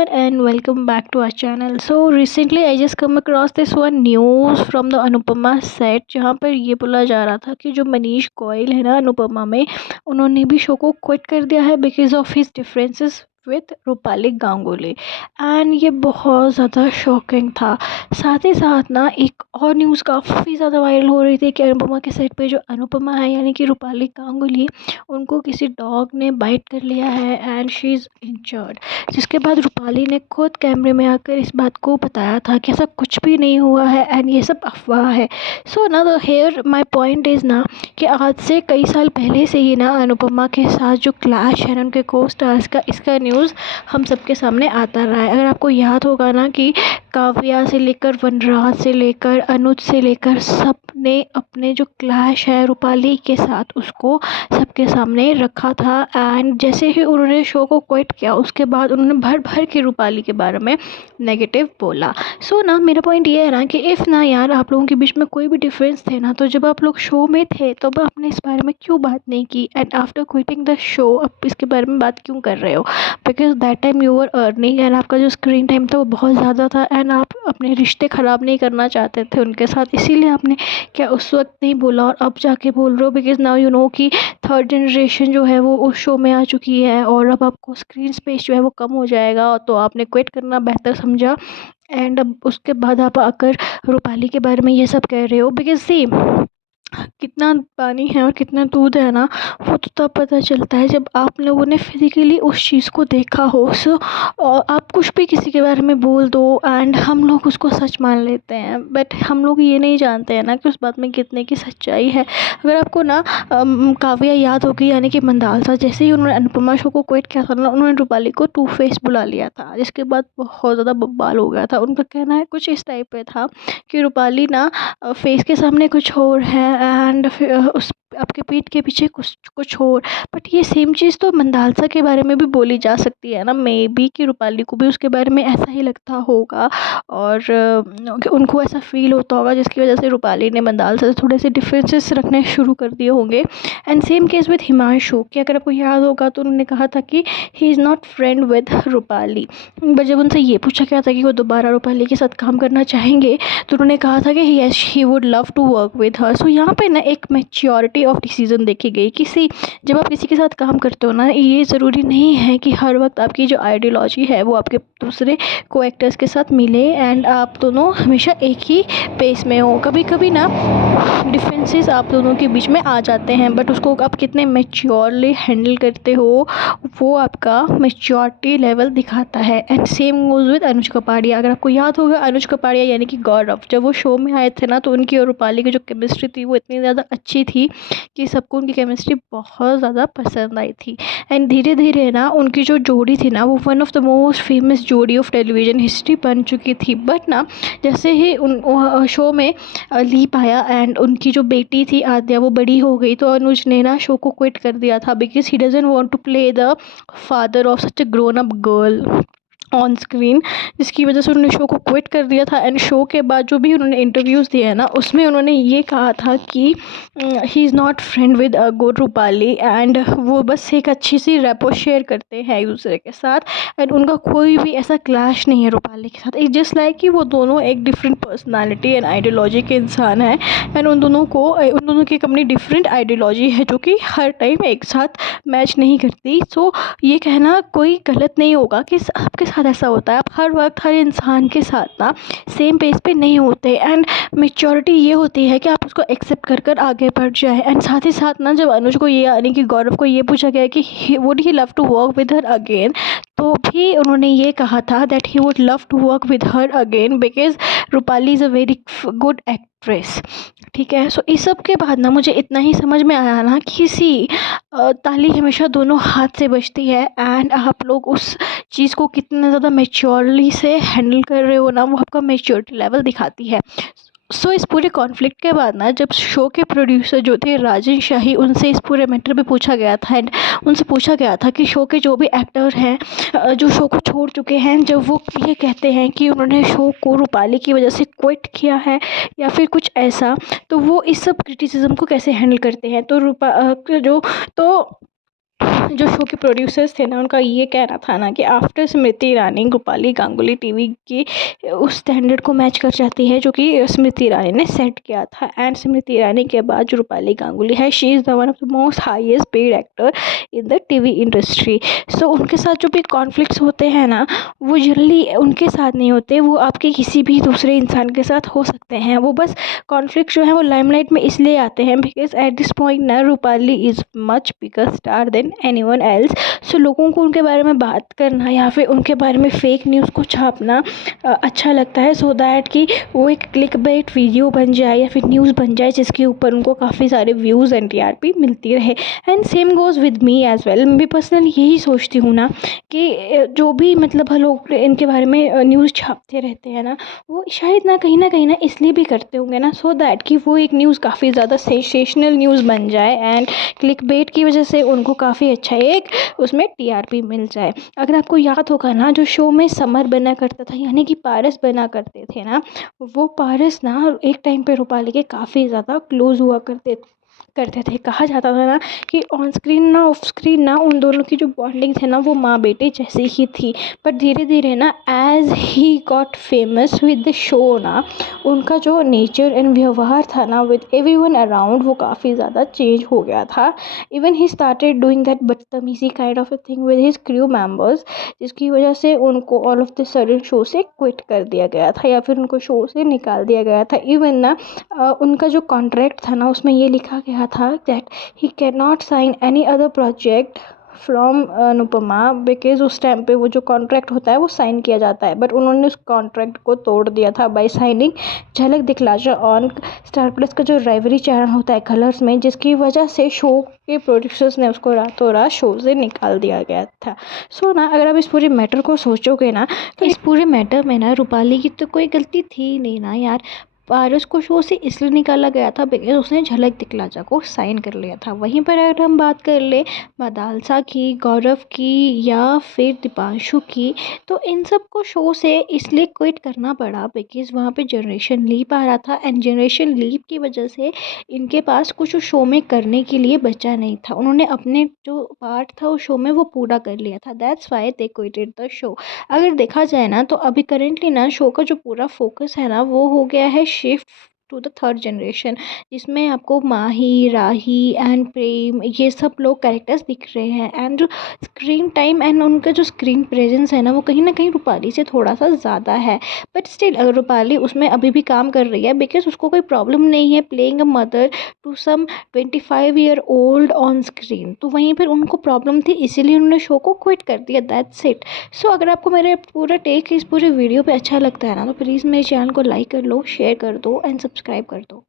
everyone and welcome back to our channel. So recently I just come across this one news from the Anupama set, जहाँ पर ये बोला जा रहा था कि जो मनीष गोयल है ना अनुपमा में, उन्होंने भी शो को क्विट कर दिया है because of his differences with Rupali Ganguly. And ये बहुत ज़्यादा शॉकिंग था। साथ ही साथ ना एक और न्यूज़ काफ़ी ज़्यादा वायरल हो रही थी कि अनुपमा के सेट पे जो अनुपमा है यानी कि रूपाली गांगुली, उनको किसी डॉग ने बाइट कर लिया है एंड शी इज़ इंजर्ड। जिसके बाद रूपाली ने खुद कैमरे में आकर इस बात को बताया था कि ऐसा कुछ भी नहीं हुआ है एंड ये सब अफवाह है। सो ना the here my point is ना कि आज से कई साल पहले से ही ना अनुपमा के साथ जो क्लैश है ना उनके को स्टार्स का, इसका न्यूज़ हम सबके सामने आता रहा है। अगर आपको याद होगा ना कि काव्या से लेकर वनराज से लेकर अनुज से लेकर सब ने अपने जो क्लैश है रूपाली के साथ उसको सबके सामने रखा था। एंड जैसे ही उन्होंने शो को क्विट किया उसके बाद उन्होंने भर भर के रूपाली के बारे में नेगेटिव बोला। सो ना मेरा पॉइंट ये है ना कि इफ़ ना यार आप लोगों के बीच में कोई भी डिफरेंस थे ना, तो जब आप लोग शो में थे तो आपने इस बारे में क्यों बात नहीं की? And after quitting the show आप इसके बारे में बात क्यों कर रहे हो? Because that time you were earning and आपका जो स्क्रीन टाइम था वो बहुत ज़्यादा था एंड आप अपने रिश्ते ख़राब नहीं करना चाहते थे उनके साथ, इसीलिए आपने क्या उस वक्त नहीं बोला और अब जाके बोल रहे हो? बिकॉज नाउ यू नो कि थर्ड जनरेशन जो है वो उस शो में आ चुकी है और अब आपको स्क्रीन स्पेस जो है वो कम हो जाएगा, तो आपने क्विट करना बेहतर समझा। एंड अब उसके बाद आप आकर रूपाली के बारे में ये सब कह रहे हो। बिकॉज सी कितना पानी है और कितना दूध है ना, वो तो तब पता चलता है जब आप लोगों ने फिज़िकली उस चीज़ को देखा हो। सो आप कुछ भी किसी के बारे में बोल दो एंड हम लोग उसको सच मान लेते हैं, बट हम लोग ये नहीं जानते हैं ना कि उस बात में कितने की सच्चाई है। अगर आपको ना काव्या याद होगी यानी कि मंदालसा, जैसे ही उन्होंने अनुपमा शो को क्विट किया था ना, उन्होंने रूपाली को टू फेस बुला लिया था, जिसके बाद बहुत ज़्यादा बवाल हो गया था। उनका कहना है कुछ इस टाइप पे था कि रूपाली ना फेस के सामने कुछ और है एंड उस आपके पीठ के पीछे कुछ और। बट ये सेम चीज़ तो मंदालसा के बारे में भी बोली जा सकती है ना, मे बी कि रूपाली को भी उसके बारे में ऐसा ही लगता होगा और कि उनको ऐसा फील होता होगा, जिसकी वजह से रूपाली ने मंदालसा से थोड़े से डिफरेंसेस रखने शुरू कर दिए होंगे। And same case with Himanshu, कि अगर आपको याद होगा तो उन्होंने कहा था कि he is not friend with Rupali. But जब उनसे ये पूछा गया था कि वो दोबारा रूपाली के साथ काम करना चाहेंगे तो उन्होंने कहा था कि yes he would love to work with her. So यहाँ पे ना एक मैच्योरिटी ऑफ डिसीजन देखी गई कि सी जब आप किसी के साथ काम करते हो ना, ये ज़रूरी नहीं है कि हर वक्त आपकी जो आइडियोलॉजी है वो आपके दूसरे को एक्टर्स के साथ मिले एंड आप दोनों हमेशा एक ही पेस में हो। कभी कभी ना डिफरेंसेस आप दोनों के बीच में आ जाते हैं, बट उसको आप कितने मैच्योरली हैंडल करते हो वो आपका मैच्योरिटी लेवल दिखाता है। एंड सेम गोज़ विद अनुज कपाड़िया। अगर आपको याद होगा अनुज कपाड़िया यानी कि गौरव, जब वो शो में आए थे ना तो उनकी और रूपाली की जो केमिस्ट्री थी वो इतनी ज़्यादा अच्छी थी कि सबको उनकी केमिस्ट्री बहुत ज़्यादा पसंद आई थी। एंड धीरे धीरे ना उनकी जो जोड़ी थी ना वो one of the most famous जोड़ी ऑफ टेलीविज़न हिस्ट्री बन चुकी थी। बट ना जैसे ही उन शो में लीप आया एंड उनकी जो बेटी थी आद्या वो बड़ी हो गई, तो अनुज ने ना शो को क्विट कर दिया था because he doesn't want to play the father of such a grown up girl on screen, जिसकी वजह से उन्होंने शो को क्विट कर दिया था। एंड शो के बाद जो भी उन्होंने इंटरव्यूज़ दिए हैं ना उसमें उन्होंने ये कहा था कि he is not friend with good Rupali and वो बस एक अच्छी सी रेपो शेयर करते हैं एक दूसरे के साथ एंड उनका कोई भी ऐसा क्लैश नहीं है रूपाली के साथ। इट जस्ट लाइक कि वो दोनों एक डिफरेंट पर्सनालिटी एंड आइडियोलॉजी के इंसान हैं एंड उन दोनों की एक अपनी डिफरेंट आइडियोलॉजी है जो कि हर टाइम एक साथ मैच नहीं करती। सो ये कहना कोई गलत नहीं होगा कि आपके साथ ऐसा होता है। आप हर वक्त हर इंसान के साथ ना सेम पेज पे नहीं होते एंड मेच्योरिटी ये होती है कि आप उसको एक्सेप्ट कर कर आगे बढ़ जाए। एंड साथ ही साथ ना जब अनुज को ये यानी कि गौरव को ये पूछा गया कि would he love to work with her again, तो भी उन्होंने ये कहा था that he would love to work with her again because Rupali is a very good actress. ठीक है, सो इस सब के बाद ना मुझे इतना ही समझ में आया ना कि सी ताली हमेशा दोनों हाथ से बजती है एंड आप लोग उस चीज़ को कितना ज़्यादा मैच्योरली से हैंडल कर रहे हो ना वो आपका मैच्योरिटी लेवल दिखाती है। सो इस पूरे कॉन्फ्लिक्ट के बाद ना जब शो के प्रोड्यूसर जो थे राजन शाही, उनसे इस पूरे मैटर पे पूछा गया था एंड उनसे पूछा गया था कि शो के जो भी एक्टर हैं जो शो को छोड़ चुके हैं, जब वो ये कहते हैं कि उन्होंने शो को रूपाली की वजह से क्विट किया है या फिर कुछ ऐसा, तो वो इस सब क्रिटिसिज्म को कैसे हैंडल करते हैं। तो जो शो के प्रोड्यूसर्स थे ना, उनका ये कहना था ना कि आफ्टर स्मृति ईरानी, रूपाली गांगुली टीवी की उस स्टैंडर्ड को मैच कर जाती है जो कि स्मृति ईरानी ने सेट किया था। एंड स्मृति ईरानी के बाद जो रूपाली गांगुली है, she is the one of the most highest paid actor in the TV industry. So उनके साथ जो भी कॉन्फ्लिक्ट्स होते हैं ना, वो जनरली उनके साथ नहीं होते, वो आपके किसी भी दूसरे इंसान के साथ हो सकते हैं। वो बस कॉन्फ्लिक्ट जो है वो लाइमलाइट में इसलिए आते हैं बिकॉज एट दिस पॉइंट ना Rupali is much bigger star than anyone else. So लोगों को उनके बारे में बात करना या फिर उनके बारे में फेक न्यूज़ को छापना अच्छा लगता है, सो दैट कि वो एक क्लिक बेट वीडियो बन जाए या फिर न्यूज़ बन जाए जिसके ऊपर उनको काफ़ी सारे व्यूज़ एंड टीआरपी मिलती रहे। And same goes with me as well. मैं पर्सनली यही सोचती हूँ ना कि जो भी मतलब लोग इनके बारे में न्यूज़ छापते रहते हैं ना, वो शायद ना कहीं ना इसलिए भी करते होंगे ना, सो दैट कि वो एक न्यूज़ काफ़ी ज़्यादा सेंसेशनल न्यूज़ बन जाए एंड क्लिक बेट की वजह से उनको काफ़ी अच्छा एक उसमें टीआरपी मिल जाए। अगर आपको याद होगा ना, जो शो में समर बना करता था यानी कि पारस बना करते थे ना, वो पारस ना एक टाइम पे रूपाली के काफ़ी ज़्यादा क्लोज हुआ करते थे। कहा जाता था ना कि ऑन स्क्रीन ना ऑफ स्क्रीन ना उन दोनों की जो बॉन्डिंग थे ना, वो माँ बेटे जैसे ही थी। बट धीरे धीरे ना as he got famous with the show ना, उनका जो नेचर एंड व्यवहार था ना विद एवरीवन अराउंड, वो काफ़ी ज़्यादा चेंज हो गया था। Even he started doing that बदतमीजी kind of a thing with his crew members, जिसकी वजह से उनको all of the sudden show से क्विट कर दिया गया था या फिर उनको शो से निकाल दिया गया था। इवन ना उनका जो कॉन्ट्रैक्ट था ना, उसमें ये लिखा गया था that he can not sign any other project from Anupama, because उस टाइम पे वो जो कॉन्ट्रैक्ट होता है वो साइन किया जाता है, बट उन्होंने उस कॉन्ट्रैक्ट को तोड़ दिया था बाय साइनिंग झलक दिखला जा ऑन स्टार प्लस का जो राइवरी चैनल होता है कलर्स में, जिसकी वजह से शो के प्रोड्यूसर्स ने उसको रातों रात शो से निकाल दिया गया था। सो ना अगर आप इस पूरे मैटर को सोचोगे ना, तो इस पूरे मैटर में ना रूपाली की तो कोई गलती थी नहीं ना यार। पारस को शो से इसलिए निकाला गया था बिकॉज उसने झलक दिखला जा को साइन कर लिया था। वहीं पर अगर हम बात कर ले मदालसा की, गौरव की या फिर दीपांशु की, तो इन सब को शो से इसलिए क्विट करना पड़ा बिकॉज वहाँ पे जनरेशन लीप आ रहा था एंड जनरेशन लीप की वजह से इनके पास कुछ शो में करने के लिए बचा नहीं था। उन्होंने अपने जो पार्ट था उस शो में वो पूरा कर लिया था, that's why they quitted the show. अगर देखा जाए ना, तो अभी करेंटली ना शो का जो पूरा फोकस है ना, वो हो गया है shift to the third generation, जिसमें आपको माही, राही एंड प्रेम ये सब लोग कैरेक्टर्स दिख रहे हैं। एंड जो स्क्रीन टाइम एंड उनका जो स्क्रीन प्रेजेंस है ना, वो कहीं ना कहीं रूपाली से थोड़ा सा ज़्यादा है। बट स्टिल अगर रूपाली उसमें अभी भी काम कर रही है बिकॉज उसको कोई प्रॉब्लम नहीं है playing a mother to some 25 year old on screen. तो वहीं पर उनको प्रॉब्लम थी, इसीलिए उन्होंने शो को क्विट कर दिया, दैट्स इट। सो अगर आपको मेरे पूरा टेक इस पूरे वीडियो पे अच्छा लगता है ना, तो प्लीज़ मेरे चैनल को लाइक कर लो, शेयर कर दो एंड सब्सक्राइब कर दो।